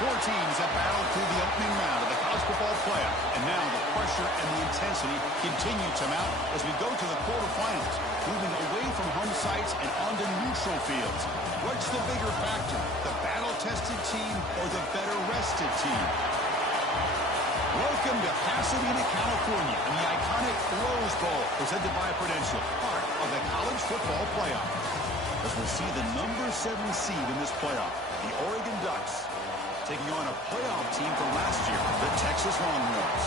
Four teams have battled through the opening round of the college football playoff, and now the pressure and the intensity continue to mount as we go to the quarterfinals, moving away from home sites and onto neutral fields. What's the bigger factor, the battle-tested team or the better-rested team? Welcome to Pasadena, California, and the iconic Rose Bowl, presented by Prudential, part of the college football playoff. As we'll see the number 7 seed in this playoff, the Oregon Ducks, taking on a playoff team from last year, the Texas Longhorns.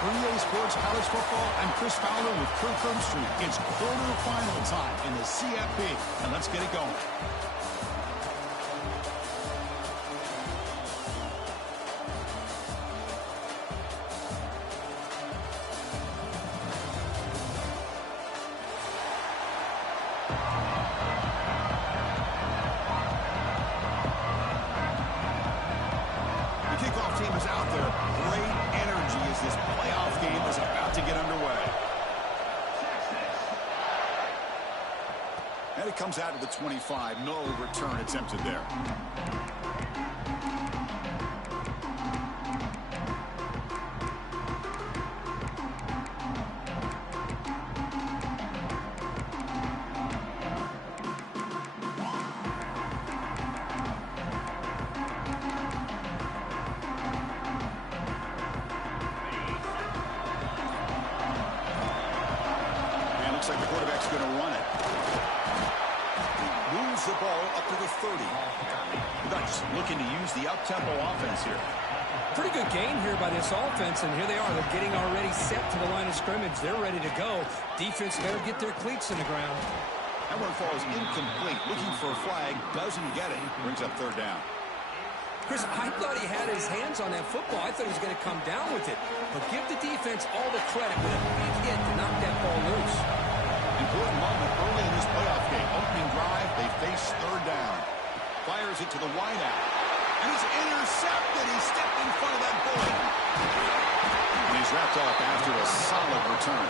For EA Sports College Football, I'm Chris Fowler with Kirk Herbstreit. It's quarterfinal time in the CFP, and let's get it going. Comes out of the 25. No return attempted there. And looks like the quarterback's going to run it. Moves the ball up to the 30. The Ducks looking to use the up-tempo offense here. Pretty good gain here by this offense, and here they are. They're getting already set to the line of scrimmage. They're ready to go. Defense better get their cleats in the ground. That one falls incomplete. Looking for a flag. Doesn't get it. Brings up third down. Chris, I thought he had his hands on that football. I thought he was going to come down with it. But give the defense all the credit with a big hit to knock that ball loose. Important moment early in this playoff game. Opening drive, they face third down. Fires it to the wideout. And he's intercepted. He stepped in front of that bullet. And he's wrapped up after a solid return.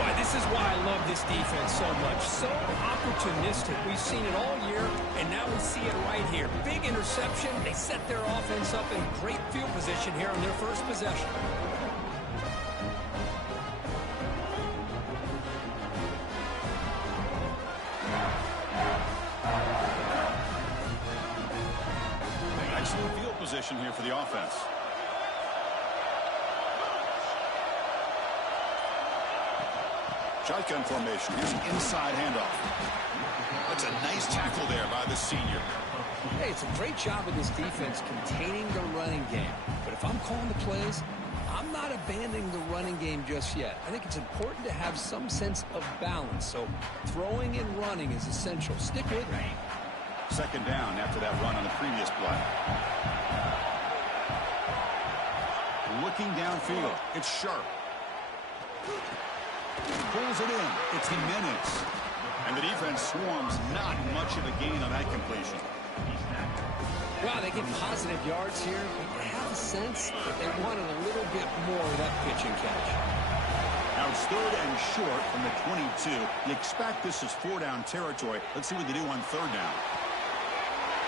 Boy, this is why I love this defense so much. So opportunistic. We've seen it all year, and now we see it right here. Big interception. They set their offense up in great field position here on their first possession. Excellent field position here for the offense. Shotgun formation. Here's an inside handoff. That's a nice tackle there by the senior. Hey, it's a great job of this defense containing the running game. But if I'm calling the plays, I'm not abandoning the running game just yet. I think it's important to have some sense of balance. So throwing and running is essential. Stick with me. Second down after that run on the previous play. Looking downfield. It's Sharp. Pulls it in. It's Jimenez. And the defense swarms. Not much of a gain on that completion. Wow, they get positive yards here, but you have a sense that they wanted a little bit more of that pitch and catch. Now it's third and short from the 22. You expect this is 4-down territory. Let's see what they do on third down.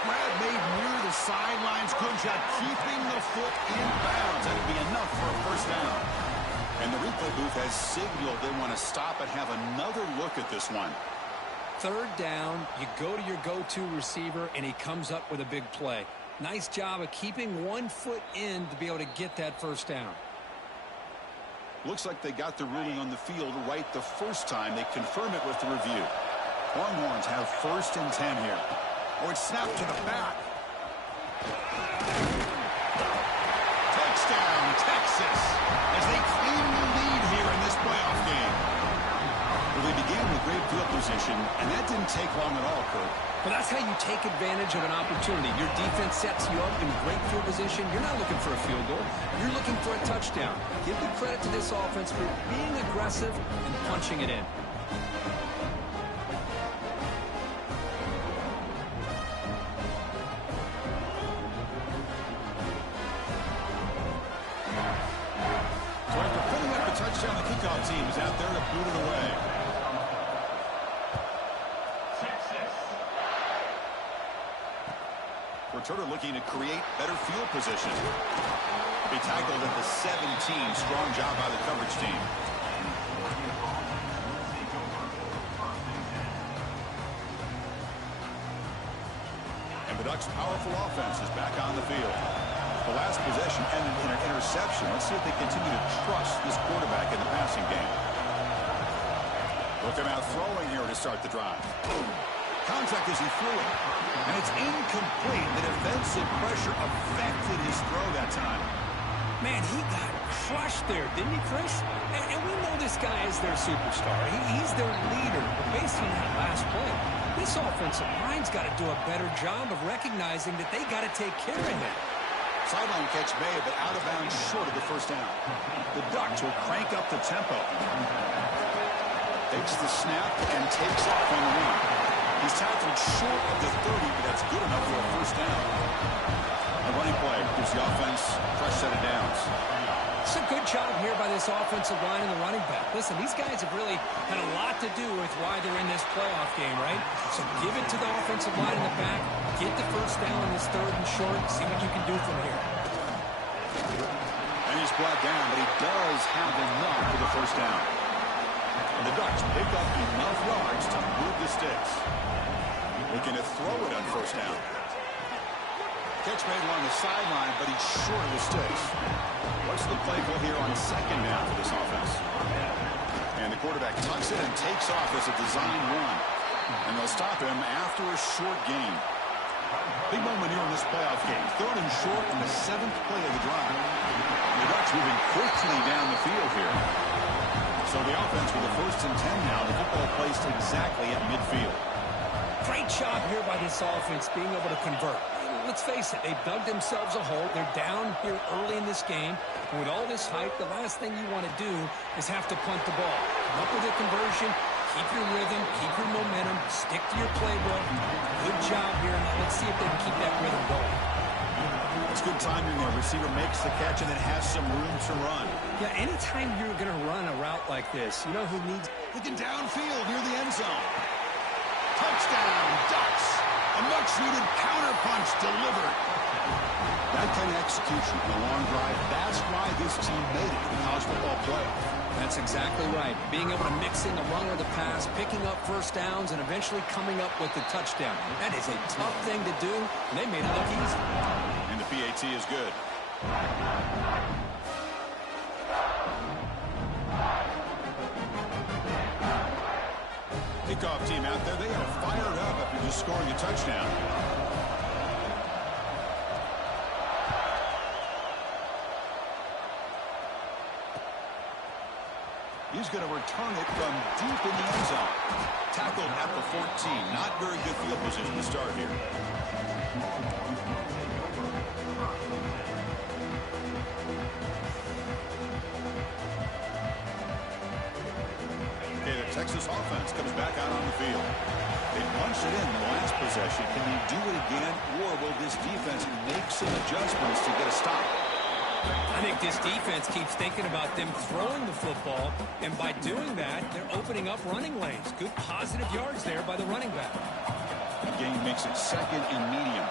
Grab made near the sidelines. Good job keeping the foot in bounds. That'll be enough for a first down. And the replay booth has signaled they want to stop and have another look at this one. Third down, you go to your go-to receiver, and he comes up with a big play. Nice job of keeping 1 foot in to be able to get that first down. Looks like they got the ruling on the field right the first time. They confirm it with the review. Longhorns have first and 10 here. Oh, it's snapped to the back. Touchdown, Texas, as they claim the lead here in this playoff game. Well, they began with great field position, and that didn't take long at all, Kirk. Well, that's how you take advantage of an opportunity. Your defense sets you up in great field position. You're not looking for a field goal. You're looking for a touchdown. Give the credit to this offense for being aggressive and punching it in. So after putting up a touchdown, the kickoff team is out there to boot it away. returner looking to create better field position. He tackled at the 17. Strong job by the coverage team. And the Ducks' powerful offense is back on the field. The last possession ended in an interception. Let's see if they continue to trust this quarterback in the passing game. Look him out throwing here to start the drive. Contact as he threw it. And it's incomplete. The defensive pressure affected his throw that time. Man, he got crushed there, didn't he, Chris? And we know this guy is their superstar. He's their leader. But based on that last play, this offensive line's got to do a better job of recognizing that they got to take care of him. Sideline catch made, but out of bounds short of the first down. The Ducks will crank up the tempo. Takes the snap and takes off on the run. He's tackled short of the 30, but that's good enough for a first down. A running play gives the offense a fresh set of downs. It's a good job here by this offensive line and the running back. Listen, these guys have really had a lot to do with why they're in this playoff game, right? So give it to the offensive line in the back. Get the first down on this third and short. See what you can do from here. And he's brought down, but he does have enough for the first down. And the Ducks pick up enough yards to move the sticks. Looking to throw it on first down. Catch made along the sideline, but he's short of the sticks. What's the play call here on second down for this offense? And the quarterback tucks it and takes off as a design run. And they'll stop him after a short gain. Big moment here in this playoff game. Third and short in the 7th play of the drive. And the Ducks moving quickly down the field here. So the offense with a 1st and 10 now. The football placed exactly at midfield. Great job here by this offense being able to convert. Let's face it, they've dug themselves a hole. They're down here early in this game. And with all this hype, the last thing you want to do is have to punt the ball. Come up with a conversion, keep your rhythm, keep your momentum, stick to your playbook. Good job here. Now let's see if they can keep that rhythm going. It's good timing there. Receiver makes the catch and then has some room to run. Yeah, anytime you're going to run a route like this, you know who needs... Looking downfield near the end zone. Touchdown, Ducks. A much-needed counter-punch delivered. That kind of execution in a long drive, that's why this team made it to the college football playoff. That's exactly right. Being able to mix in the run or the pass, picking up first downs, and eventually coming up with the touchdown. That is a tough thing to do, and they made it look easy. And the PAT is good. Kickoff team out there, they are fired up after just scoring a touchdown. He's going to return it from deep in the end zone. Tackled at the 14. Not very good field position to start here. Okay, the Texas offense comes back out on the field. They punched it in the last possession. Can they do it again, or will this defense make some adjustments to get a stop? I think this defense keeps thinking about them throwing the football, and by doing that, they're opening up running lanes. Good positive yards there by the running back. The game makes it 2nd and medium.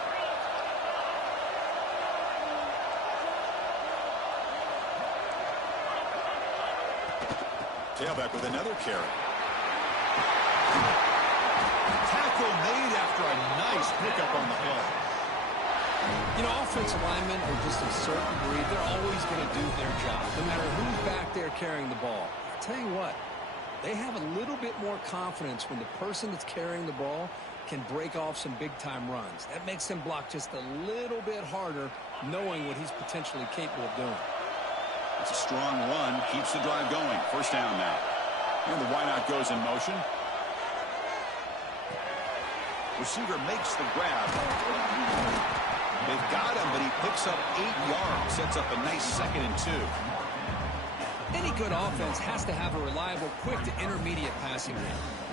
Tailback with another carry. Tackle made after a nice pickup on the play. You know, offensive linemen are just a certain breed. They're always going to do their job, no matter who's back there carrying the ball. I'll tell you what, they have a little bit more confidence when the person that's carrying the ball can break off some big-time runs. That makes them block just a little bit harder, knowing what he's potentially capable of doing. It's a strong run, keeps the drive going. First down now. And the wideout goes in motion. Receiver makes the grab. They've got him, but he picks up 8 yards. Sets up a nice 2nd and 2. Any good offense has to have a reliable, quick to intermediate passing game.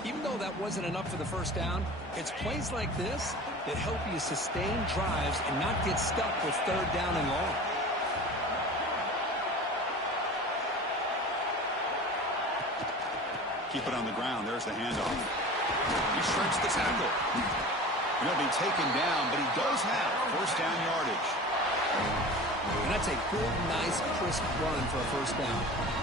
Even though that wasn't enough for the first down, it's plays like this that help you sustain drives and not get stuck with 3rd down and long. Keep it on the ground. There's the handoff. He shrinks the tackle. He'll be taken down, but he does have first down yardage. And that's a good, nice, crisp run for a first down.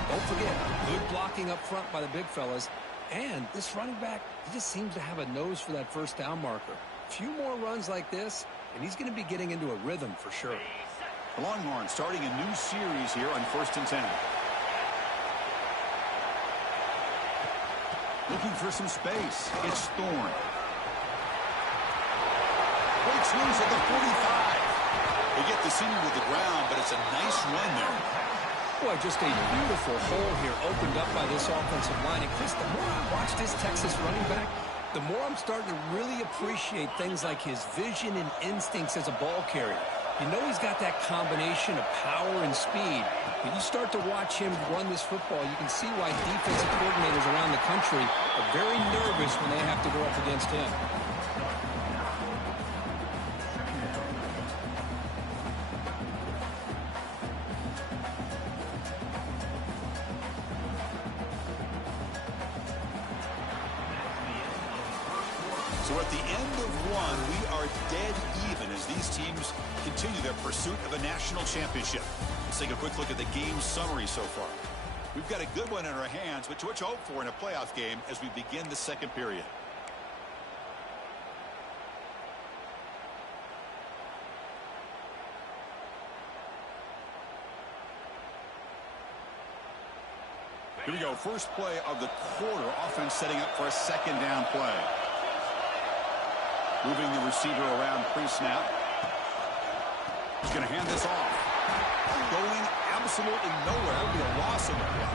Don't forget, good blocking up front by the big fellas. And this running back, he just seems to have a nose for that first down marker. A few more runs like this, and he's going to be getting into a rhythm for sure. The Longhorns starting a new series here on 1st and 10. Looking for some space. It's Thorne. Breaks loose at the 45. They get the senior to the ground, but it's a nice run there. Boy, just a beautiful hole here opened up by this offensive line. And Chris, the more I watch this Texas running back, the more I'm starting to really appreciate things like his vision and instincts as a ball carrier. You know he's got that combination of power and speed. But you start to watch him run this football, you can see why defensive coordinators around the country are very nervous when they have to go up against him. So at the end of one, we are dead even as these teams continue their pursuit of a national championship. Let's take a quick look at the game summary so far. We've got a good one in our hands, but what to hope for in a playoff game as we begin the second period. Here we go. First play of the quarter. Offense setting up for a second down play. Moving the receiver around pre-snap. He's going to hand this off. Going absolutely nowhere. It'll be a loss of a play.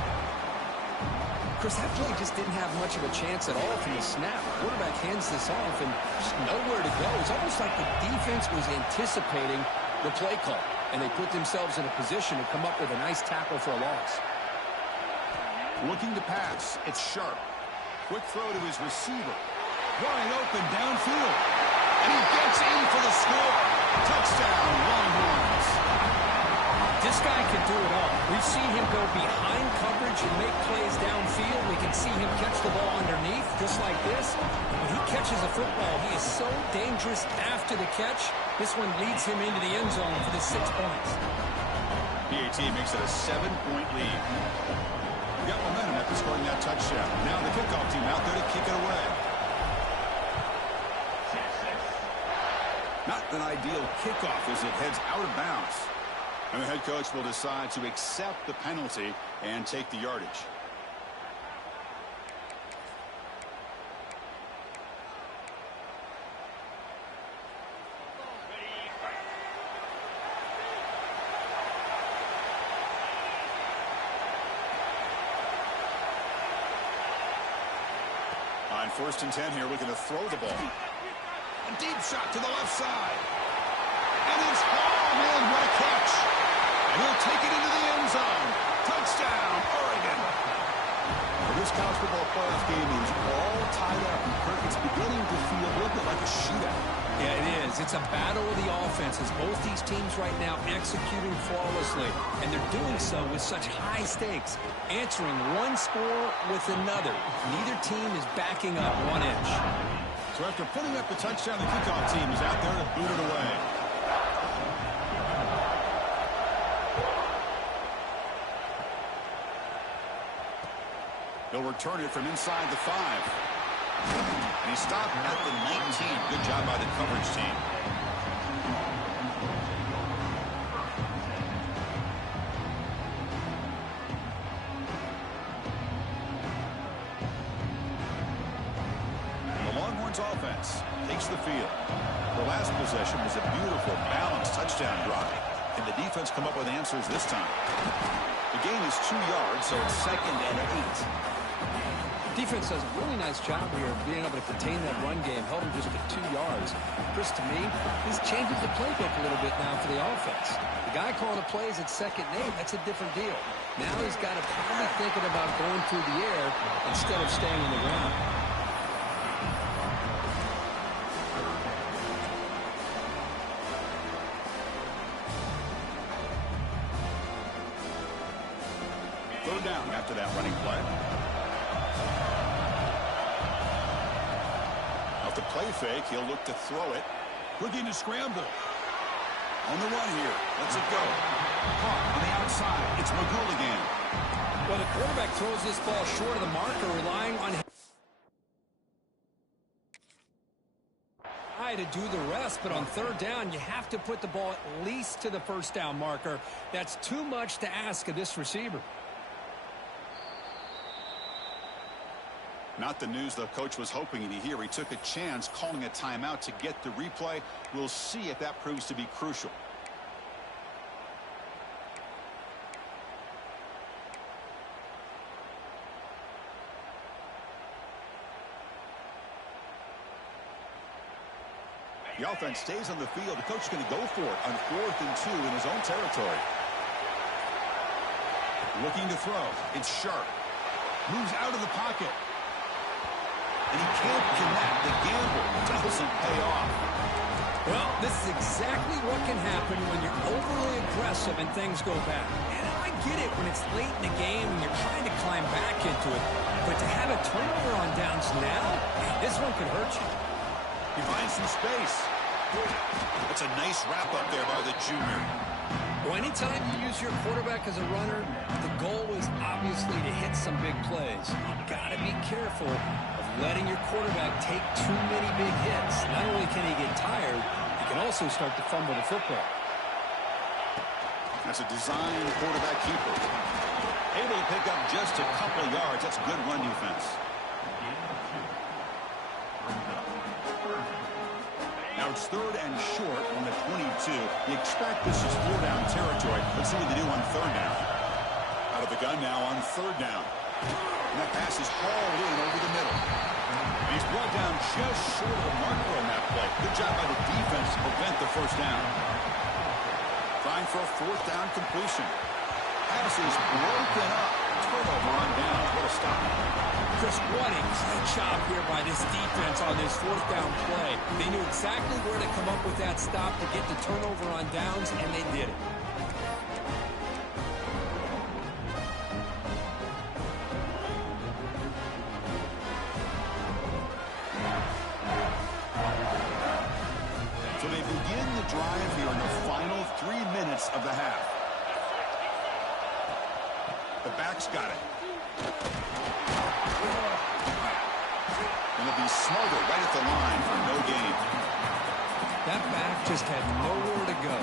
Chris, that play just didn't have much of a chance at all from the snap. The quarterback hands this off and just nowhere to go. It's almost like the defense was anticipating the play call, and they put themselves in a position to come up with a nice tackle for a loss. Looking to pass. It's Sharp. Quick throw to his receiver. Wide open downfield. And he gets in for the score. Touchdown, Longhorns. This guy can do it all. We've seen him go behind coverage and make plays downfield. We can see him catch the ball underneath, just like this. When he catches a football, he is so dangerous after the catch. This one leads him into the end zone for the 6 points. PAT makes it a 7-point lead. We got momentum after scoring that touchdown. Now the kickoff team out there to kick it away. Not an ideal kickoff as it heads out of bounds. And the head coach will decide to accept the penalty and take the yardage. On 1st and 10 here, looking to throw the ball. A deep shot to the left side. And it's hauled in. What a catch. And he'll take it into the end zone. Touchdown, Oregon. Well, this college football playoff game is all tied up. It's beginning to feel a little bit like a shootout. Yeah, it is. It's a battle of the offenses. Both these teams right now executing flawlessly. And they're doing so with such high stakes. Answering one score with another. Neither team is backing up 1 inch. So after putting up the touchdown, the kickoff team is out there to boot it away. He'll return it from inside the 5. And he stopped at the 19. Good job by the coverage team. The Longhorns offense takes the field. The last possession was a beautiful, balanced touchdown drive. Can the defense come up with answers this time? The gain is 2 yards, so it's 2nd and 8. Defense does a really nice job here of being able to contain that run game, held him just at 2 yards. Chris, to me, this changes the playbook a little bit now for the offense. The guy calling the plays at 2nd and 8, that's a different deal. Now he's got to probably thinking about going through the air instead of staying on the ground. Third down after that running play. Off the play fake. He'll look to throw it. Looking to scramble. On the run here. Lets it go. Caught on the outside. It's McGilligan. Well, the quarterback throws this ball short of the marker, relying on him to do the rest, but on third down, you have to put the ball at least to the first down marker. That's too much to ask of this receiver. Not the news the coach was hoping to hear. He took a chance calling a timeout to get the replay. We'll see if that proves to be crucial. The offense stays on the field. The coach is going to go for it on 4th and 2 in his own territory. Looking to throw. It's Sharp. Moves out of the pocket. And he can't connect. The gamble doesn't pay off. Well, this is exactly what can happen when you're overly aggressive and things go bad. And I get it when it's late in the game and you're trying to climb back into it. But to have a turnover on downs now, this one could hurt you. He finds some space. That's a nice wrap-up there by the junior. Well, anytime you use your quarterback as a runner, the goal is obviously to hit some big plays. You've got to be careful of letting your quarterback take too many big hits. Not only can he get tired, he can also start to fumble the football. That's a designed quarterback keeper. Able to pick up just a couple of yards. That's good run defense. Now it's 3rd and short on the 22. You expect this is 4-down territory. Let's see what they do on 3rd down. Out of the gun now on 3rd down. And that pass is hauled in over the middle. And he's brought down just short of the marker on that play. Good job by the defense to prevent the first down. Trying for a 4th down completion. Pass is broken up. Turnover on down. What a stop. Chris, what a great job here by this defense on this 4th down play. They knew exactly where to come up with that stop to get the turnover on downs, and they did it. So they begin the drive here in the final 3 minutes of the half. The back's got it. And they'll be smothered right at the line for no gain. That back just had nowhere to go.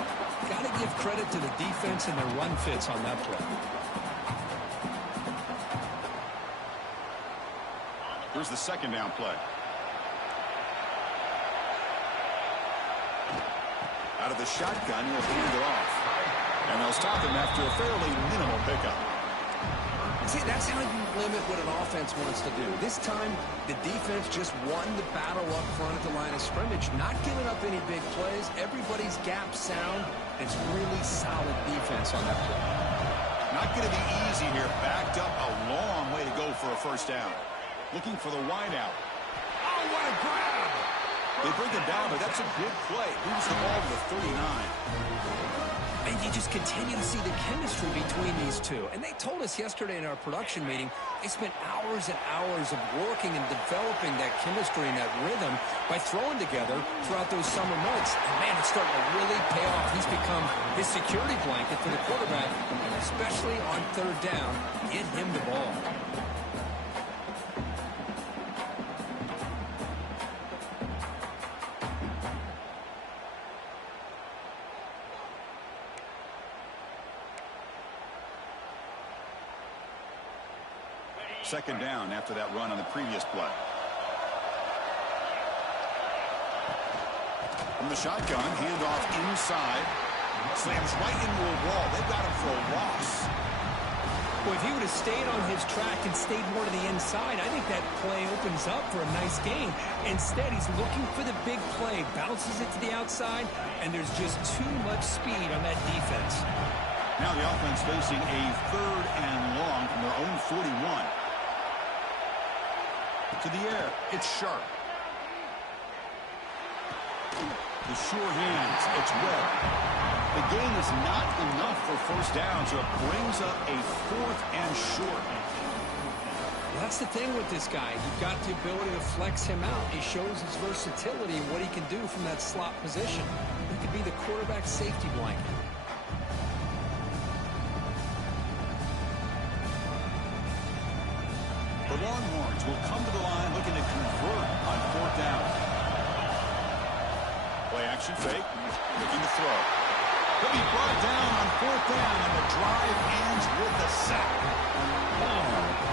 Got to give credit to the defense and their run fits on that play. Here's the 2nd down play. Out of the shotgun, he'll hand it off. And they'll stop him after a fairly minimal pickup. See, that's how you limit what an offense wants to do. This time, the defense just won the battle up front at the line of scrimmage, not giving up any big plays. Everybody's gap sound. It's really solid defense on that play. Not going to be easy here. Backed up a long way to go for a first down. Looking for the wideout. Oh, what a grab! They bring it down, but that's a good play. Moves the ball to the 39. And you just continue to see the chemistry between these two. And they told us yesterday in our production meeting, they spent hours and hours of working and developing that chemistry and that rhythm by throwing together throughout those summer months. And, man, it's starting to really pay off. He's become his security blanket for the quarterback, and especially on 3rd down, get him the ball. Second down after that run on the previous play. From the shotgun, handoff inside. Slams right into a wall. They've got him for a loss. Well, if he would have stayed on his track and stayed more to the inside, I think that play opens up for a nice gain. Instead, he's looking for the big play, bounces it to the outside, and there's just too much speed on that defense. Now the offense facing a 3rd and long from their own 41. To the air, it's Sharp. The sure hands, it's Webb. The gain is not enough for first down, so it brings up a 4th and short. That's the thing with this guy. You've got the ability to flex him out. He shows his versatility and what he can do from that slot position. He could be the quarterback's safety blanket. The Longhorns will come to the line looking to convert on 4th down. Play action fake, looking to throw. He'll be brought down on 4th down, and the drive ends with a sack. Oh,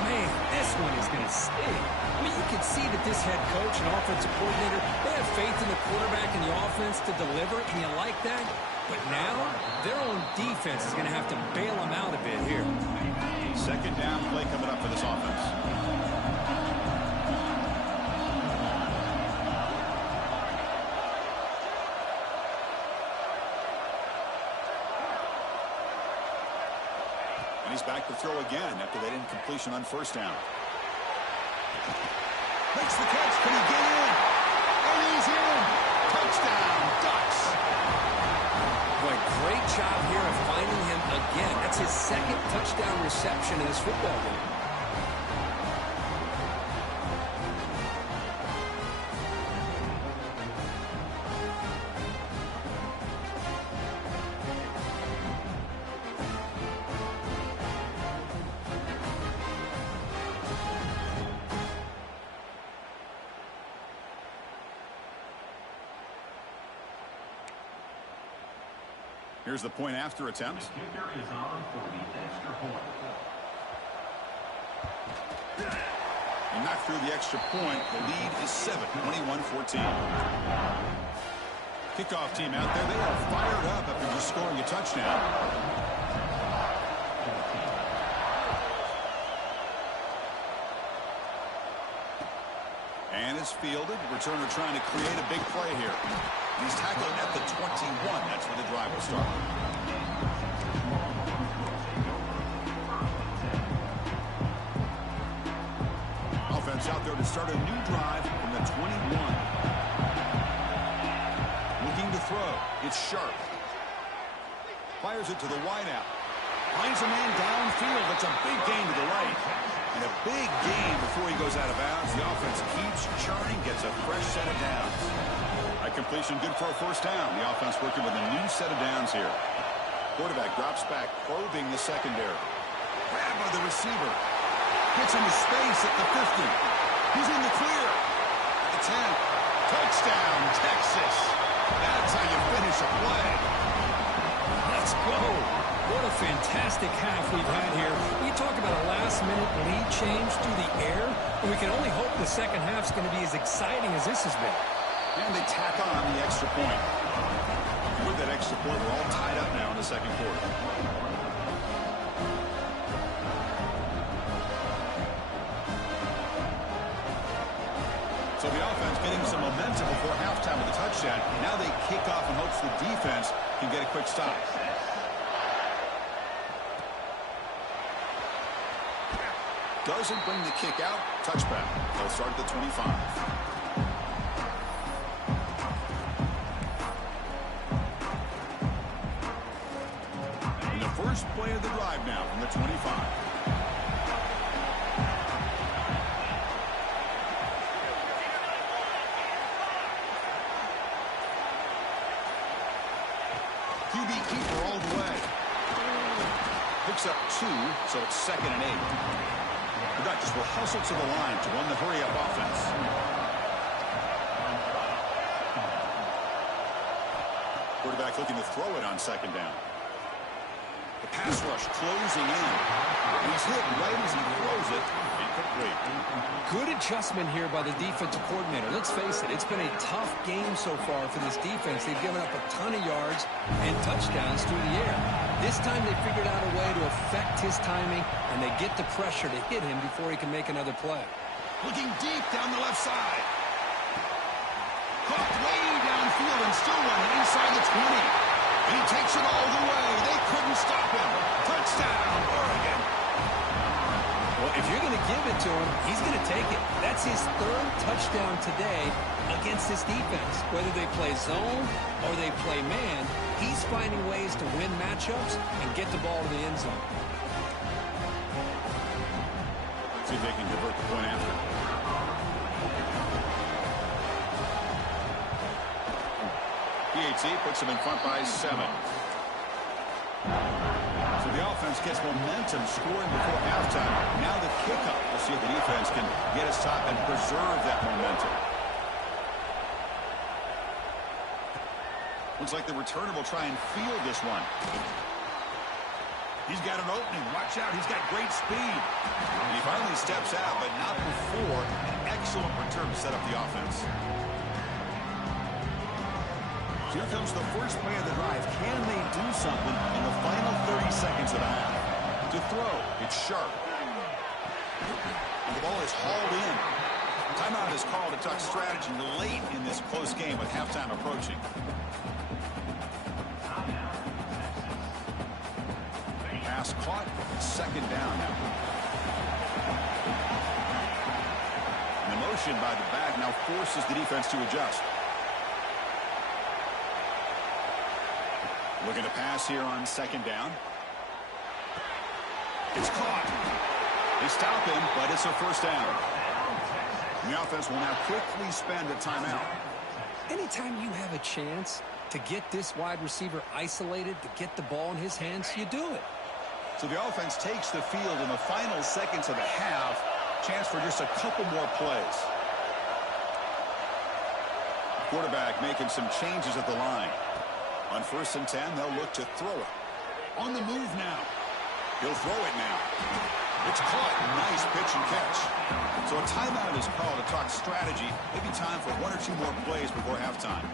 man, this one is going to sting. I mean, you can see that this head coach and offensive coordinator, they have faith in the quarterback and the offense to deliver, and you like that. But now, their own defense is going to have to bail them out a bit here. 2nd down play coming up for this offense. And he's back to throw again after that incompletion on 1st down. Makes the catch. Can he get in? And he's in. Touchdown, Ducks. Boy, great job here of finding him again. That's his 2nd touchdown reception in this football game. Here's the point after attempt. The kicker is on for the extra point. He knocked through the extra point. The lead is 7, 21-14. Kickoff team out there. They are fired up after just scoring a touchdown. And it's fielded. Returner trying to create a big play here. He's tackled at the 21. That's where the drive will start. Offense out there to start a new drive from the 21. Looking to throw. It's Sharp. Fires it to the wideout. Finds a man downfield. It's a big gain to the right. And a big gain before he goes out of bounds. The offense keeps churning, gets a fresh set of downs. That completion good for a 1st down. The offense working with a new set of downs here. Quarterback drops back, probing the secondary. Grab by the receiver. Gets into space at the 50. He's in the clear. At the 10. Touchdown, Texas. That's how you finish a play. Let's go. What a fantastic half we've had here. We talk about a last-minute lead change through the air, and we can only hope the second half's going to be as exciting as this has been. And they tack on the extra point. With that extra point, we're all tied up now in the 2nd quarter. So the offense getting some momentum before halftime with a touchdown. Now they kick off and hopes the defense can get a quick stop. Doesn't bring the kick out. Touchback. They'll start at the 25. And the first play of the drive now from the 25. QB keeper all the way. Picks up 2, so it's 2nd and 8. The Ducks will hustle to the line to run the hurry-up offense. Quarterback looking to throw it on 2nd down. The pass rush closing in. And he's hit right as he throws it. Incomplete. Good adjustment here by the defensive coordinator. Let's face it, it's been a tough game so far for this defense. They've given up a ton of yards and touchdowns through the air. This time they figured out a way to affect his timing, and they get the pressure to hit him before he can make another play. Looking deep down the left side. Caught way downfield and still running inside the 20. He takes it all the way. They couldn't stop him. Touchdown, Oregon. Well, if you're going to give it to him, he's going to take it. That's his 3rd touchdown today against this defense. Whether they play zone or they play man, he's finding ways to win matchups and get the ball to the end zone. See if they can convert the point after. PAT puts them in front by 7. So the offense gets momentum scoring before halftime. Now the kickoff. We'll see if the defense can get a stop and preserve that momentum. Looks like the returner will try and field this one. He's got an opening. Watch out. He's got great speed. And he finally steps out, but not before an excellent return to set up the offense. Here comes the first play of the drive. Can they do something in the final 30 seconds of the half? To throw, it's sharp. And the ball is hauled in. Timeout is called to talk strategy late in this close game with halftime approaching. Pass caught. Second down now. And the motion by the back now forces the defense to adjust. Looking to pass here on second down. It's caught. They stop him, but it's a first down. And the offense will now quickly spend a timeout. Anytime you have a chance to get this wide receiver isolated, to get the ball in his hands, you do it. So the offense takes the field in the final seconds of the half. Chance for just a couple more plays. Quarterback making some changes at the line. On 1st and 10, they'll look to throw it. On the move now. He'll throw it now. It's caught. Nice pitch and catch. So a timeout is called to talk strategy. Maybe time for 1 or 2 more plays before halftime.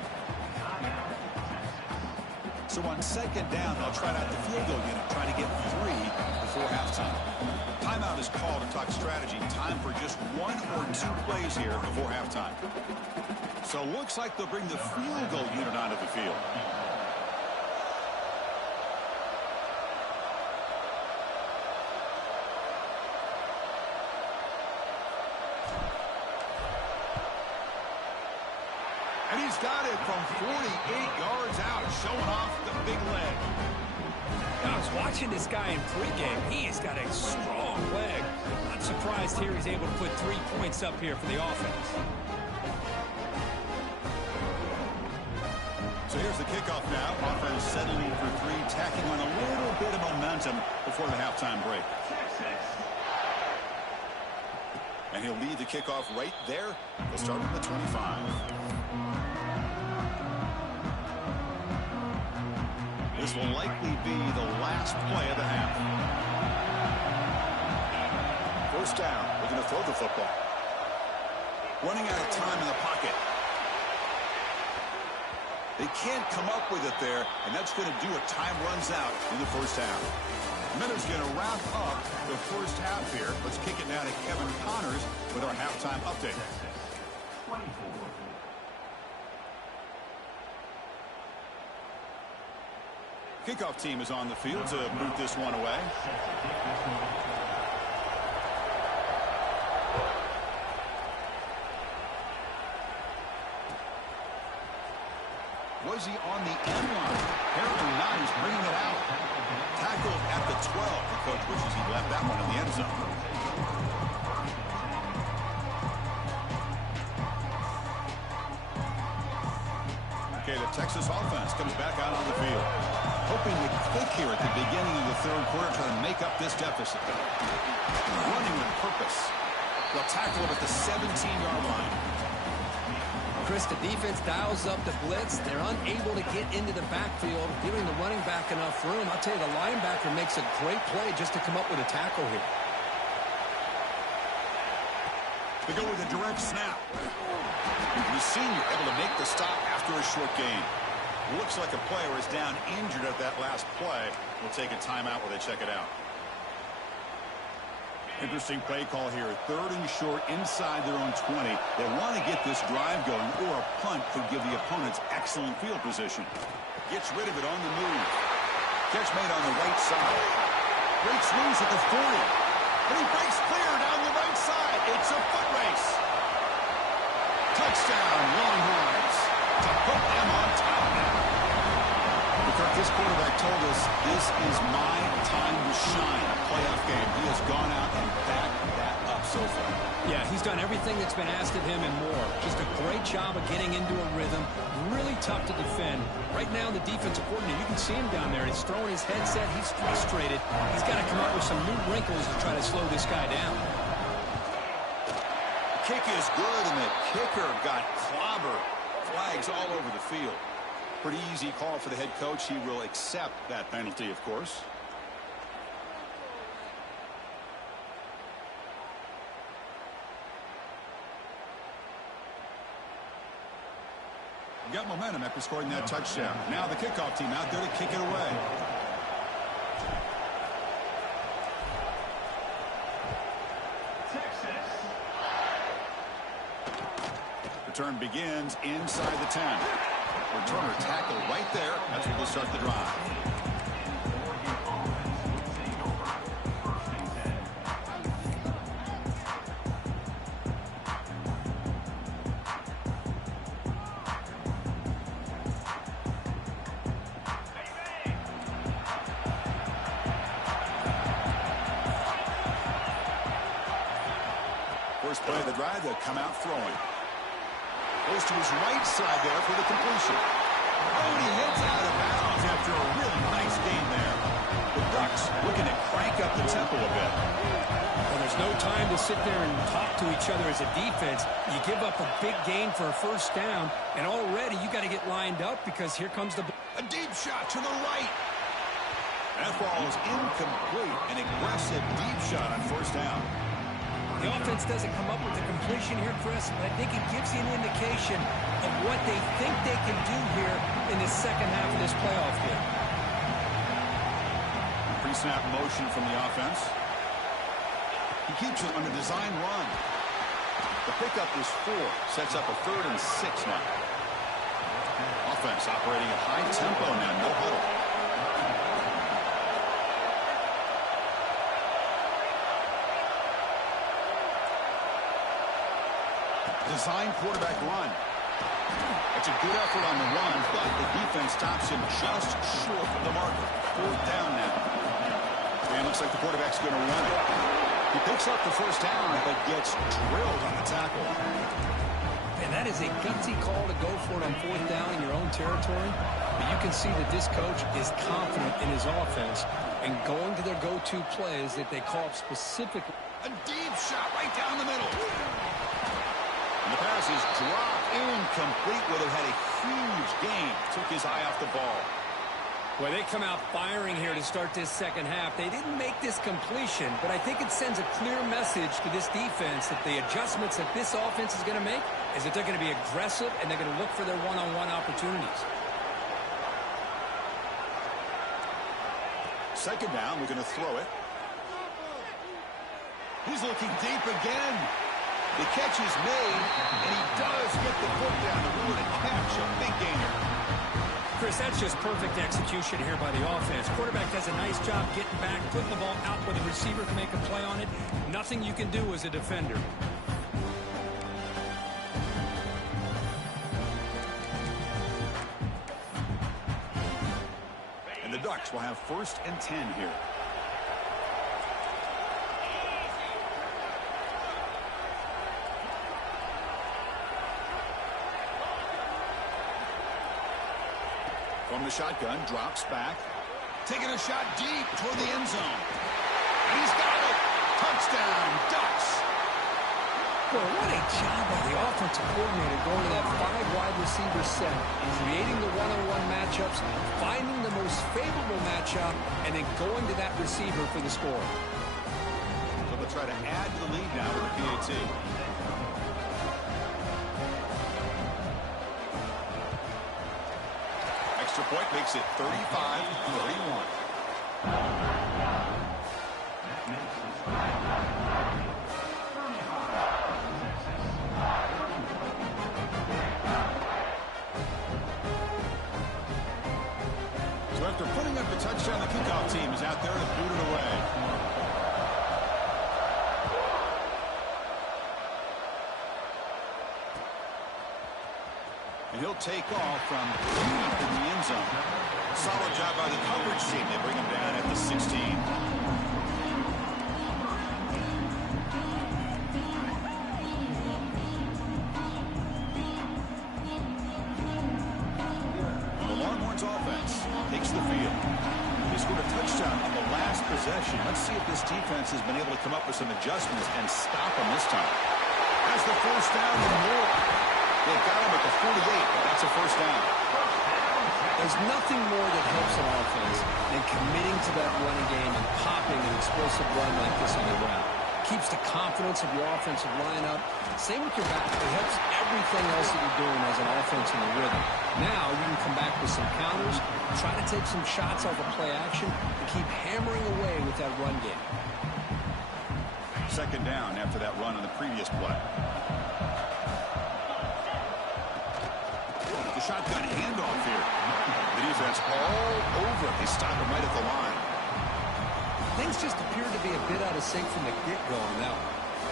So on second down, they'll try out the field goal unit, trying to get 3 before halftime. Timeout is called to talk strategy. Time for just 1 or 2 plays here before halftime. So looks like they'll bring the field goal unit onto the field. And he's got it from 48 yards out, showing off the big leg. I was watching this guy in pregame. He has got a strong leg. Not surprised here he's able to put 3 points up here for the offense. So here's the kickoff now. Offense settling for 3, tacking on a little bit of momentum before the halftime break. And he'll lead the kickoff right there. He'll start from the 25. This will likely be the last play of the half. First down. Looking to throw the football. Running out of time in the pocket. They can't come up with it there, and that's going to do it. Time runs out in the first half. Miller's going to wrap up the first half here. Let's kick it now to Kevin Connors with our halftime update. Kickoff team is on the field to boot this one away. Was he on the end line? Apparently not. He's bringing it out. Tackled at the 12. The coach wishes he left that one in the end zone. Okay, the Texas offense comes back out on the field. Hoping to click here at the beginning of the third quarter, trying to make up this deficit. Running with purpose. They'll tackle him at the 17-yard line. Chris, the defense dials up the blitz. They're unable to get into the backfield, giving the running back enough room. I'll tell you, the linebacker makes a great play just to come up with a tackle here. They go with a direct snap. The senior able to make the stop after a short gain. Looks like a player is down injured at that last play. We'll take a timeout while they check it out. Interesting play call here. 3rd and short inside their own 20. They want to get this drive going, or a punt could give the opponents excellent field position. Gets rid of it on the move. Catch made on the right side. Breaks loose at the 40. And he breaks clear down the right side. It's a foot race. Touchdown, Longhorns, to put them on top now. This quarterback told us this is my time to shine. playoff game. He has gone out and backed that up so far. Yeah, he's done everything that's been asked of him and more. Just a great job of getting into a rhythm. Really tough to defend. Right now, the defensive coordinator, you can see him down there. He's throwing his headset. He's frustrated. He's got to come up with some new wrinkles to try to slow this guy down. Kick is good, and the kicker got clobbered. Flags all over the field. Pretty easy call for the head coach. He will accept that penalty, of course. Got momentum after scoring that touchdown. Now the kickoff team out there to kick it away. Return begins inside the 10. Returner tackle right there. That's where we'll start the drive. First play of the drive, they'll come out throwing. Goes to his right side there for the completion. Oh, and he hits out of bounds after a really nice game there. The Ducks looking to crank up the tempo a bit. Well, there's no time to sit there and talk to each other as a defense. You give up a big gain for a first down, and already you got to get lined up because here comes the... A deep shot to the right. That ball is incomplete. An aggressive deep shot on first down. The offense doesn't come up with the completion here, Chris, but I think it gives you an indication of what they think they can do here in the second half of this playoff game. Pre-snap motion from the offense. He keeps it on a design run. The pickup is 4. Sets up a 3rd and 6 now. Offense operating at high tempo now. No huddle. Design quarterback run. It's a good effort on the run, but the defense stops him just short of the marker. 4th down now. And looks like the quarterback's going to run it. He picks up the first down, but gets drilled on the tackle. And that is a gutsy call to go for it on 4th down in your own territory. But you can see that this coach is confident in his offense and going to their go-to plays that they call up specifically. A deep shot right down the middle. And the pass is dropped incomplete. Would have had a huge gain. Took his eye off the ball. Well, they come out firing here to start this second half. They didn't make this completion, but I think it sends a clear message to this defense that the adjustments that this offense is going to make is that they're going to be aggressive and they're going to look for their one-on-one opportunities. Second down, we're going to throw it. He's looking deep again. The catch is made, and he does get the foot down to ruin a catch, a big gainer. Chris, that's just perfect execution here by the offense. Quarterback does a nice job getting back, putting the ball out where the receiver can make a play on it. Nothing you can do as a defender. And the Ducks will have 1st and 10 here. From the shotgun, drops back. Taking a shot deep toward the end zone. And he's got it. Touchdown, Ducks. Boy, what a job by the offensive coordinator going to that 5-wide receiver set, creating the one-on-one matchups, finding the most favorable matchup, and then going to that receiver for the score. So they'll try to add to the lead now with the PAT. Extra point makes it 35-31. So after putting up the touchdown, the kickoff team is out there to boot it away. And he'll take off from deep in the end zone. Solid job by the coverage team. They bring him down at the 16. possession. Let's see if this defense has been able to come up with some adjustments and stop them this time. Has the first down and more. They've got him at the 48, but that's a first down. There's nothing more that helps an offense than committing to that running game and popping an explosive run like this on the ground. Keeps the confidence of your offensive lineup. Same with your back. It helps everything else that you're doing as an offense in the rhythm. Now you can come back with some counters, try to take some shots off of play action, and keep hammering away with that run game. Second down after that run on the previous play. The shotgun handoff here. The defense all over it. They stop him right at the line. Things just appear to be a bit out of sync from the get-go now.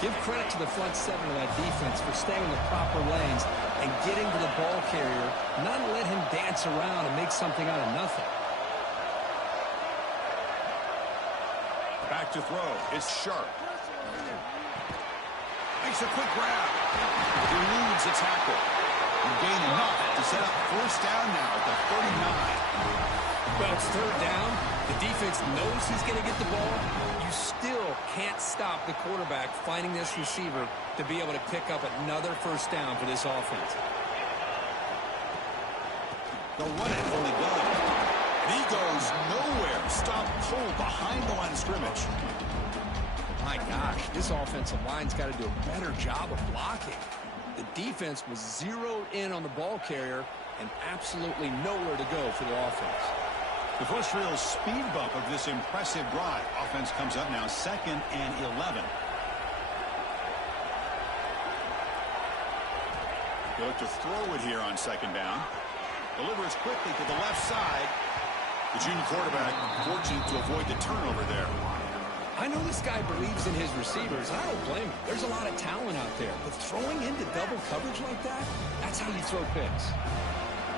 Give credit to the front seven of that defense for staying in the proper lanes and getting to the ball carrier, not let him dance around and make something out of nothing. Back to throw. It's Sharp. Makes a quick grab. Eludes a tackle. And gain enough to set up first down now at the 39. Well, it's third down. The defense knows he's going to get the ball. You still can't stop the quarterback finding this receiver to be able to pick up another first down for this offense. They'll run it from the gun. And he goes nowhere. Stop pulled behind the line of scrimmage. My gosh, this offensive line's got to do a better job of blocking. The defense was zeroed in on the ball carrier and absolutely nowhere to go for the offense. The first real speed bump of this impressive drive. Offense comes up now 2nd and 11. They look to throw it here on second down. Delivers quickly to the left side. The junior quarterback fortunate to avoid the turnover there. I know this guy believes in his receivers, and I don't blame him. There's a lot of talent out there, but throwing into double coverage like that, that's how you throw picks.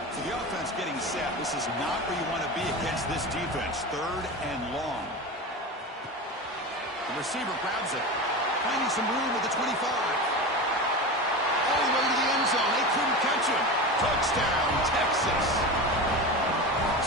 So the offense getting set. This is not where you want to be against this defense. 3rd and long. The receiver grabs it. Finding some room with the 25. All the way to the end zone. They couldn't catch him. Touchdown, Texas.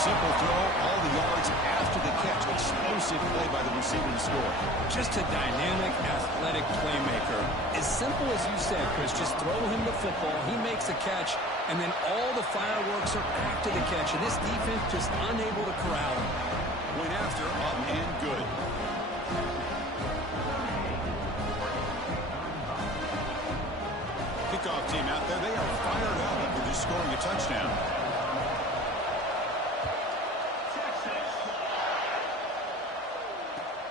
Simple throw, all the yards after the catch. Explosive play by the receiver to score. Just a dynamic, athletic playmaker. As simple as you said, Chris, just throw him the football, he makes a catch, and then all the fireworks are after the catch, and this defense just unable to corral him. Went after, up and good. Kickoff team out there, they are fired up after just scoring a touchdown.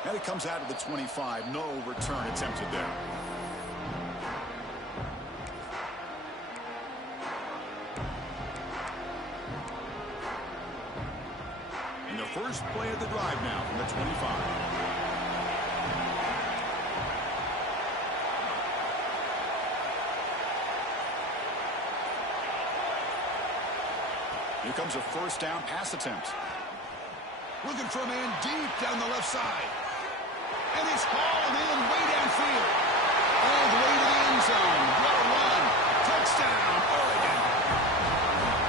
And it comes out of the 25. No return attempted there. And the first play of the drive now from the 25. Here comes a first down pass attempt. Looking for a man deep down the left side. And he's hauled in way downfield. All the way to the end zone. What a run. Touchdown, Oregon.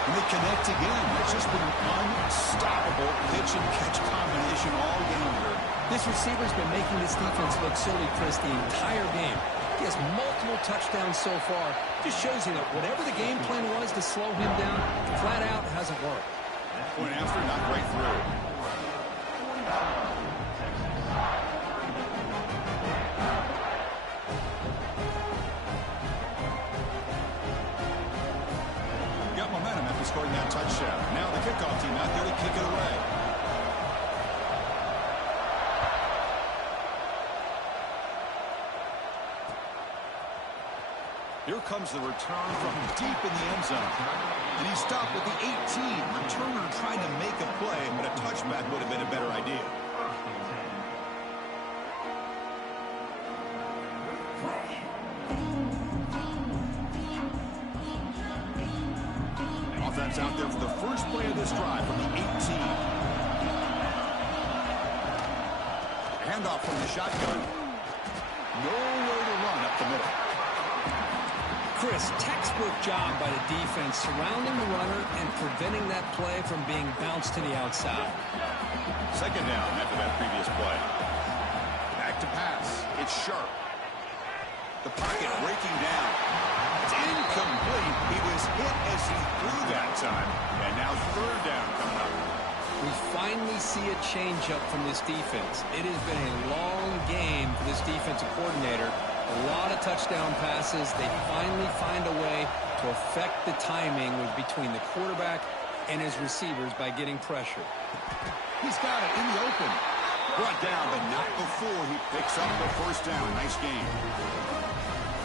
And they connect again. It's just been an unstoppable pitch and catch combination all game here. This receiver's been making this defense look silly, Chris, the entire game. He has multiple touchdowns so far. Just shows you that whatever the game plan was to slow him down, flat out hasn't worked. Point after, not right through. Got momentum after scoring that touchdown. Now the kickoff team out there to kick it away. Here comes the return from deep in the end zone. And he stopped with the 18. Returner trying to make a play, but a touchback would have been a better idea. Offense out there for the first play of this drive from the 18. Handoff from the shotgun. Nowhere to run up the middle. Chris, textbook job by the defense surrounding the runner and preventing that play from being bounced to the outside. Second down after that previous play. Back to pass. It's Sharp. The pocket breaking down. It's incomplete. He was hit as he threw that time. And now third down coming up. We finally see a change-up from this defense. It has been a long game for this defensive coordinator. A lot of touchdown passes. They finally find a way to affect the timing between the quarterback and his receivers by getting pressure. He's got it in the open. Brought down, but not before he picks up the first down. Nice game.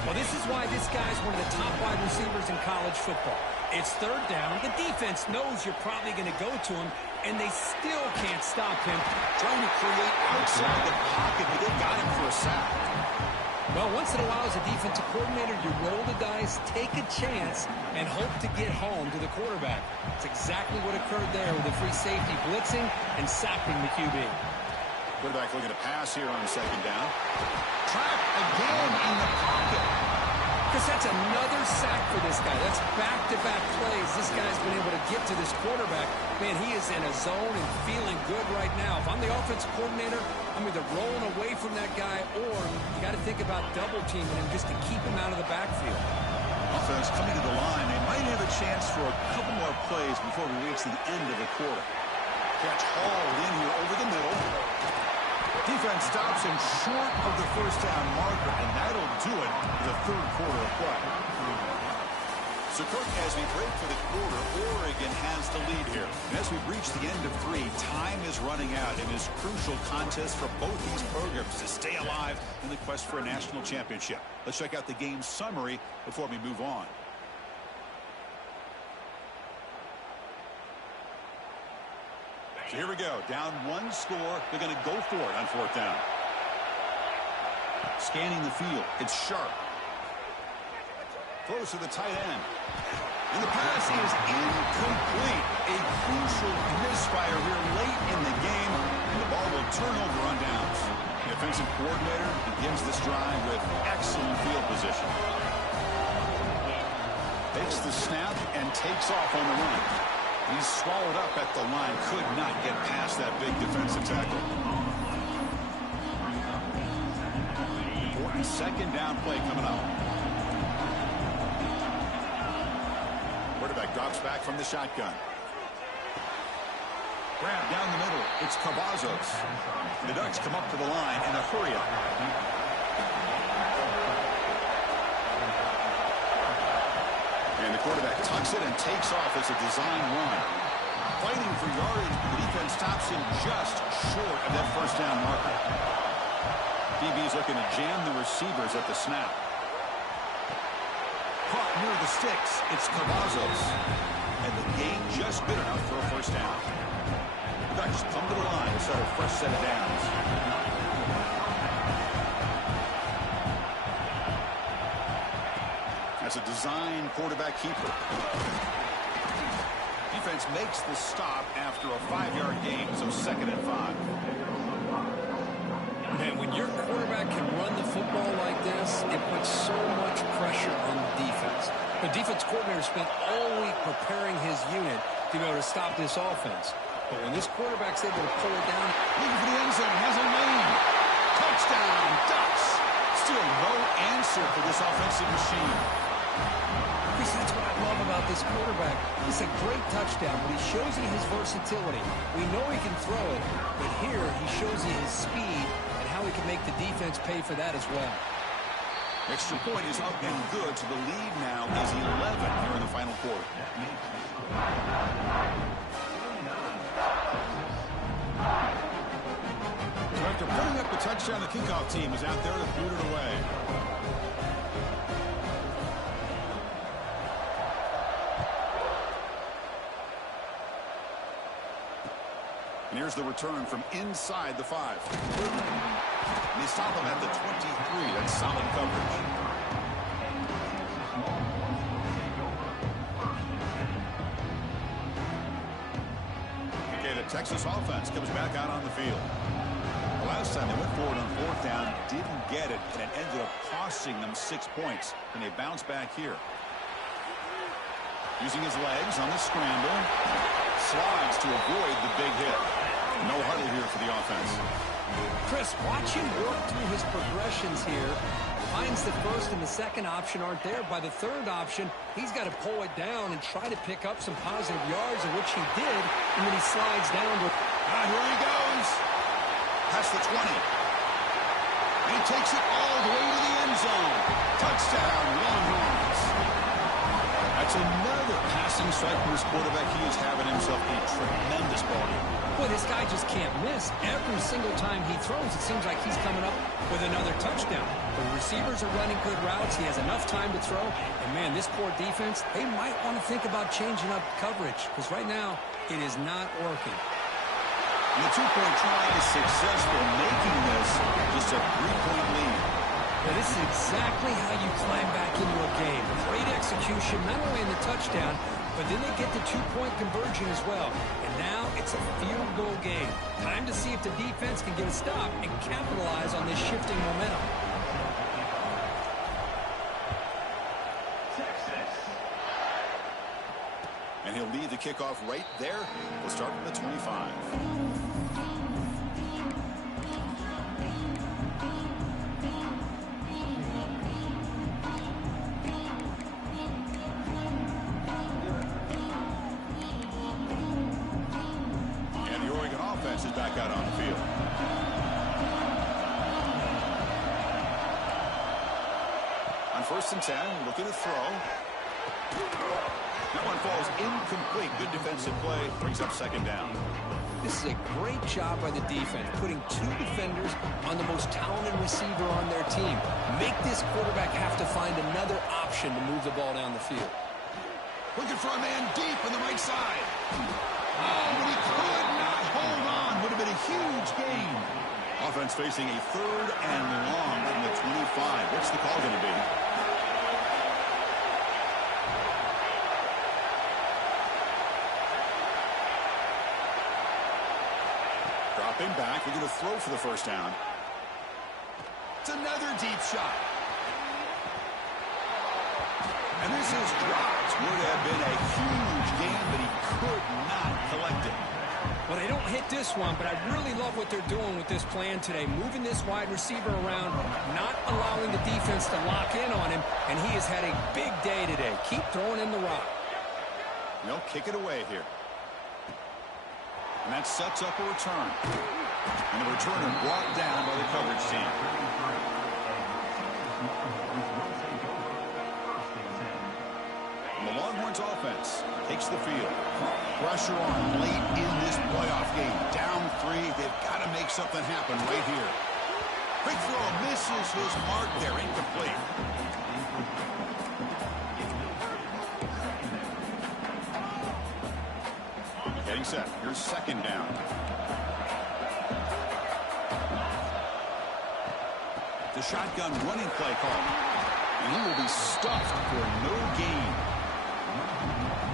Well, this is why this guy's one of the top wide receivers in college football. It's third down. The defense knows you're probably going to go to him, and they still can't stop him. Trying to create outside the pocket, but they got him for a sack. Well, once in a while, as a defensive coordinator, you roll the dice, take a chance, and hope to get home to the quarterback. It's exactly what occurred there with the free safety blitzing and sacking the QB. Quarterback looking to pass here on second down. Trapped again in the pocket. Because that's another sack for this guy. That's back-to-back plays. This guy's been able to get to this quarterback. Man, he is in a zone and feeling good right now. If I'm the offensive coordinator, I'm either rolling away from that guy or you got to think about double-teaming him just to keep him out of the backfield. Offense coming to the line. They might have a chance for a couple more plays before we reach the end of the quarter. Catch hauled in here over the middle. Defense stops him short of the first down marker, and that'll do it for the third quarter of play. So, Kirk, as we break for the quarter, Oregon has the lead here. And as we reach the end of three, time is running out in this crucial contest for both these programs to stay alive in the quest for a national championship. Let's check out the game summary before we move on. So here we go. Down one score. They're going to go for it on fourth down. Scanning the field. It's Sharp. Throws to the tight end. And the pass is incomplete. A crucial misfire here late in the game. And the ball will turn over on downs. The offensive coordinator begins this drive with excellent field position. Takes the snap and takes off on the run. He's swallowed up at the line. Could not get past that big defensive tackle. Important second down play coming up. Quarterback drops back from the shotgun. Grab down the middle. It's Cavazos. The Ducks come up to the line in a hurry-up. And the quarterback tucks it and takes off as a design run. Fighting for yardage, but the defense stops him just short of that first down marker. DB's looking to jam the receivers at the snap. Caught near the sticks. It's Cavazos. And the gain just good enough for a first down. The Ducks come to the line to set a fresh set of downs. That's a design quarterback keeper. Defense makes the stop after a 5-yard gain, so second and 5. Man, when your quarterback can run the football like this, it puts so much pressure on the defense. The defense coordinator spent all week preparing his unit to be able to stop this offense. But when this quarterback's able to pull it down, looking for the end zone, has a lane. Touchdown, Ducks. Still no answer for this offensive machine. Chris, that's what I love about this quarterback. It's a great touchdown, but he shows you his versatility. We know he can throw it, but here he shows you his speed and how he can make the defense pay for that as well. Extra point is up and good, so the lead now is 11 here in the final quarter. So after putting up the touchdown, the kickoff team is out there to boot it away. And here's the return from inside the 5. They stop him at the 23. That's solid coverage. Okay, the Texas offense comes back out on the field. Last time they went for it on fourth down, didn't get it, and it ended up costing them 6 points. And they bounce back here. Using his legs on the scramble. Slides to avoid the big hit. No huddle here for the offense. Chris, watch him work through his progressions here. Finds the first and the second option aren't there. By the third option, he's got to pull it down and try to pick up some positive yards, of which he did, and then he slides down to... Here he goes. Past the 20. And he takes it all the way to the end zone. Touchdown, Longhorns. That's another passing strike for his quarterback. He is having himself a tremendous ball game. Boy, this guy just can't miss. Every single time he throws, it seems like he's coming up with another touchdown. The receivers are running good routes. He has enough time to throw. And, man, this poor defense, they might want to think about changing up coverage because right now it is not working. And the two-point try is successful, making this just a 3-point lead. Yeah, this is exactly how you climb back into a game. Great execution, not only in the touchdown, but then they get the two-point conversion as well. And now it's a field goal game. Time to see if the defense can get a stop and capitalize on this shifting momentum. And he'll lead the kickoff right there. We'll start from the 25. Is back out on the field. On 1st and 10, looking to throw. That one falls incomplete. Good defensive play. Brings up 2nd down. This is a great job by the defense, putting 2 defenders on the most talented receiver on their team. Make this quarterback have to find another option to move the ball down the field. Looking for a man deep on the right side. Oh, but he could not hold on. Would have been a huge gain. Offense facing a 3rd and long from the 25. What's the call going to be? Dropping back. We're going to throw for the 1st down. It's another deep shot. And this is dropped. Would have been a huge gain, but he could not collect it. Well, they don't hit this one, but I really love what they're doing with this plan today. Moving this wide receiver around, not allowing the defense to lock in on him, and he has had a big day today. Keep throwing him the rock. They'll kick it away here. And that sets up a return. And the returner brought down by the coverage team. The Longhorns offense takes the field. Pressure on late in this playoff game. Down 3. They've got to make something happen right here. Quick throw misses his mark there. Incomplete. Getting set. Here's 2nd down. The shotgun running play call. And he will be stuffed for no gain.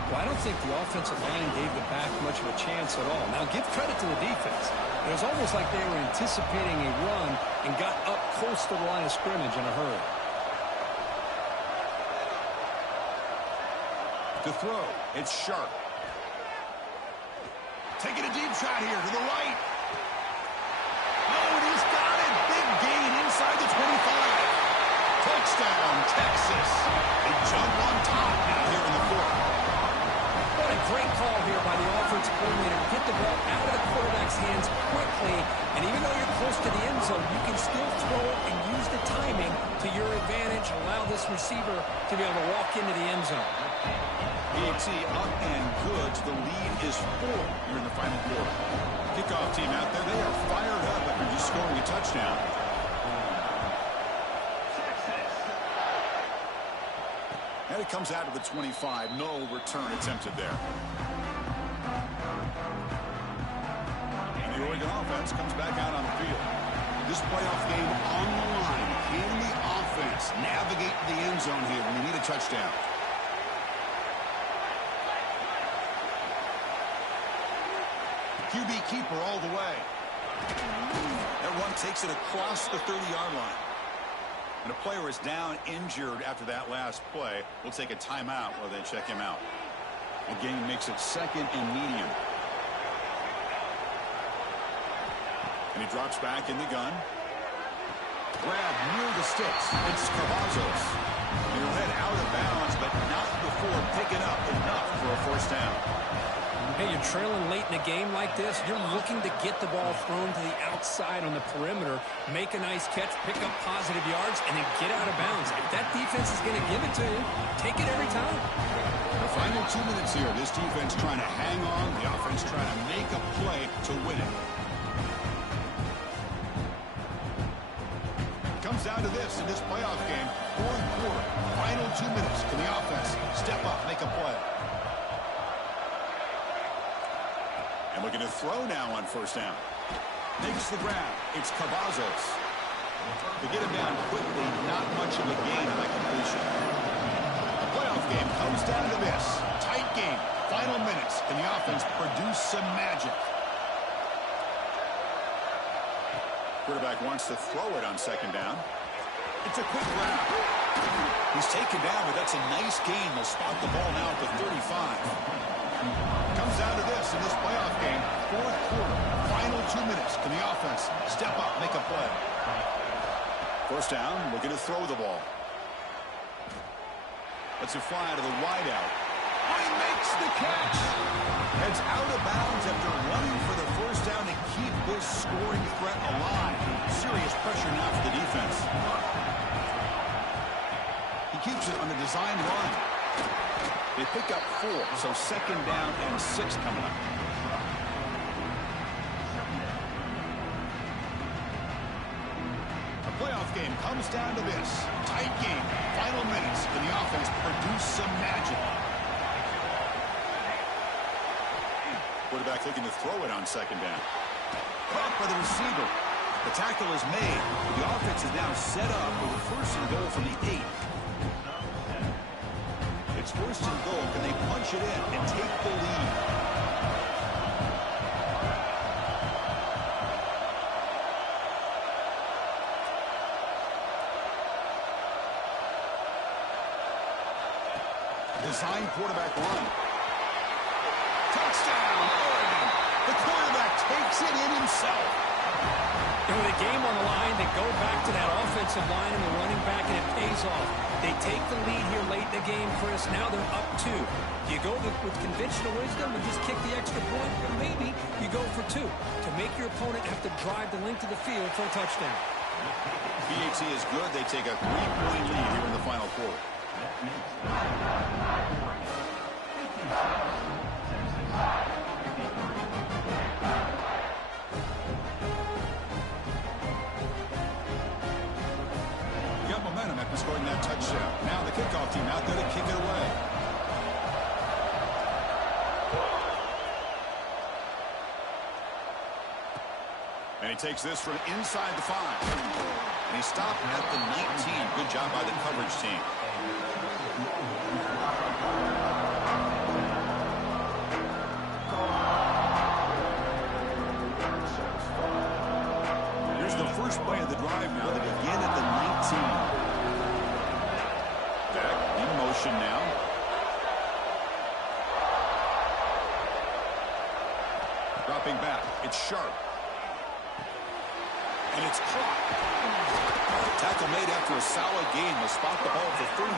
Well, I don't think the offensive line gave the back much of a chance at all. Now, give credit to the defense. It was almost like they were anticipating a run and got up close to the line of scrimmage in a hurry. To throw, it's Sharp. Taking a deep shot here to the right. Oh, and he's got it. Big gain inside the 25. Touchdown, Texas. They jump on top now here in the 4th. What a great call here by the offensive coordinator to get the ball out of the quarterback's hands quickly. And even though you're close to the end zone, you can still throw it and use the timing to your advantage. Allow this receiver to be able to walk into the end zone. PAT up and good. The lead is 4 here in the final quarter. Kickoff team out there, they are fired up after just scoring a touchdown. And it comes out of the 25. No return attempted there. And the Oregon offense comes back out on the field. This playoff game on the line. Can the offense navigate the end zone here when they need a touchdown? QB keeper all the way. That run takes it across the 30-yard line. And a player is down injured after that last play. We'll take a timeout while they check him out. The game makes it 2nd and medium. And he drops back in the gun. Grab near the sticks. It's Cavazos. He'll head out of bounds, but not before picking up enough for a first down. Hey, you're trailing late in a game like this. You're looking to get the ball thrown to the outside on the perimeter, make a nice catch, pick up positive yards, and then get out of bounds. If that defense is going to give it to you, take it every time. The final 2 minutes here. This defense trying to hang on. The offense trying to make a play to win it. Comes down to this in this playoff game. 4th quarter. Final 2 minutes. Can the offense step up, make a play? And looking to throw now on first down. Makes the grab. It's Cavazos. To get him down quickly, not much of a gain on that completion. The playoff game comes down to this. Tight game. Final minutes. Can the offense produce some magic? Quarterback wants to throw it on 2nd down. It's a quick grab. He's taken down, but that's a nice gain. They'll spot the ball now at the 35. Comes down to this in this playoff game. 4th quarter. Final 2 minutes. Can the offense step up, make a play? First down. Looking to throw the ball. Lets it fly out of the wideout. Oh, he makes the catch. Heads out of bounds after running for the first down to keep this scoring threat alive. Serious pressure now for the defense. He keeps it on the design run. They pick up 4, so 2nd down and 6 coming up. The playoff game comes down to this. Tight game. Final minutes. Can the offense produce some magic? Quarterback looking to throw it on 2nd down. Caught by the receiver. The tackle is made. The offense is now set up with a 1st and goal from the 8. It's 1st and goal. Can they punch it in and take the lead? Design quarterback run. Touchdown, Oregon. The quarterback takes it in himself. And with a game on the line, they go back to that offensive line and the running back, and it pays off. They take the lead here late in the game, Chris. Now they're up 2. Do you go with conventional wisdom and just kick the extra point? Or maybe you go for 2 to make your opponent have to drive the length of the field for a touchdown. PAT is good. They take a 3-point lead here in the final quarter. Got momentum after scoring that touchdown. Now the kickoff team out there to kick it away. And he takes this from inside the 5. And he stopped at the 19. Good job by the coverage team. Here's the first play of the drive now. They begin at the 19. Back in motion now. Dropping back. It's sharp. And it's caught. Tackle made after a solid gain. They'll spot the ball for 31.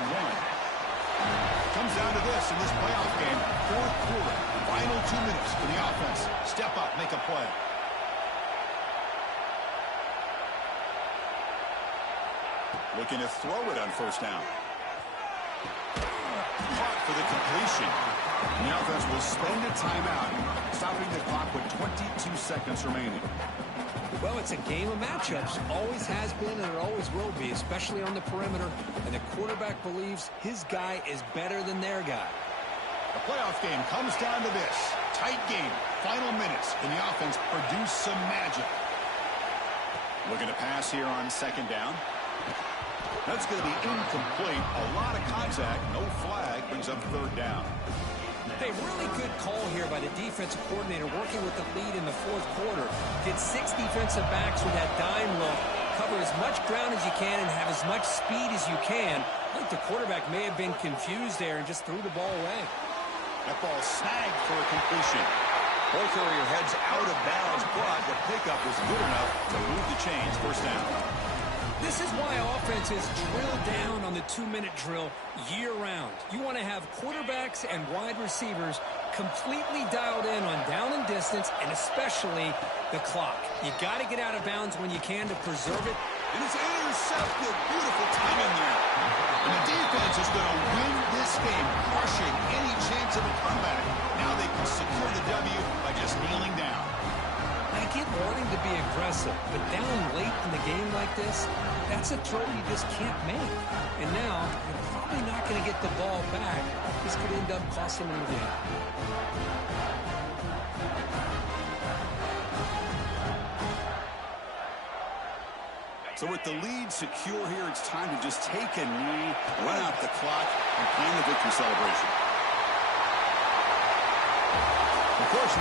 Comes down to this in this playoff game. 4th quarter. Final 2 minutes for the offense. Step up, make a play. Looking to throw it on first down. Caught for the completion. And the offense will spend a timeout, stopping the clock with 22 seconds remaining. Well, it's a game of matchups. Always has been and it always will be, especially on the perimeter. And the quarterback believes his guy is better than their guy. The playoff game comes down to this. Tight game. Final minutes. Can the offense produce some magic? Looking to pass here on 2nd down. That's going to be incomplete. A lot of contact. No flag. Brings up 3rd down. Hey, really good call here by the defensive coordinator working with the lead in the fourth quarter. Get 6 defensive backs with that dime look. Cover as much ground as you can and have as much speed as you can. I think the quarterback may have been confused there and just threw the ball away. That ball snagged for a completion. Ball carrier heads out of bounds, but the pickup was good enough to move the chains. First down. This is why offenses drill down on the 2-minute drill year-round. You want to have quarterbacks and wide receivers completely dialed in on down and distance, and especially the clock. You got to get out of bounds when you can to preserve it. And it's intercepted. Beautiful timing there. And the defense is going to win this game, crushing any chance of a comeback. Now they can secure the W by just kneeling down. I get wanting to be aggressive, but down late in the game like this, that's a throw you just can't make. And now, you're probably not going to get the ball back. This could end up costing them the game. So with the lead secure here, it's time to just take a knee, run out the clock, and plan the victory celebration. Of course,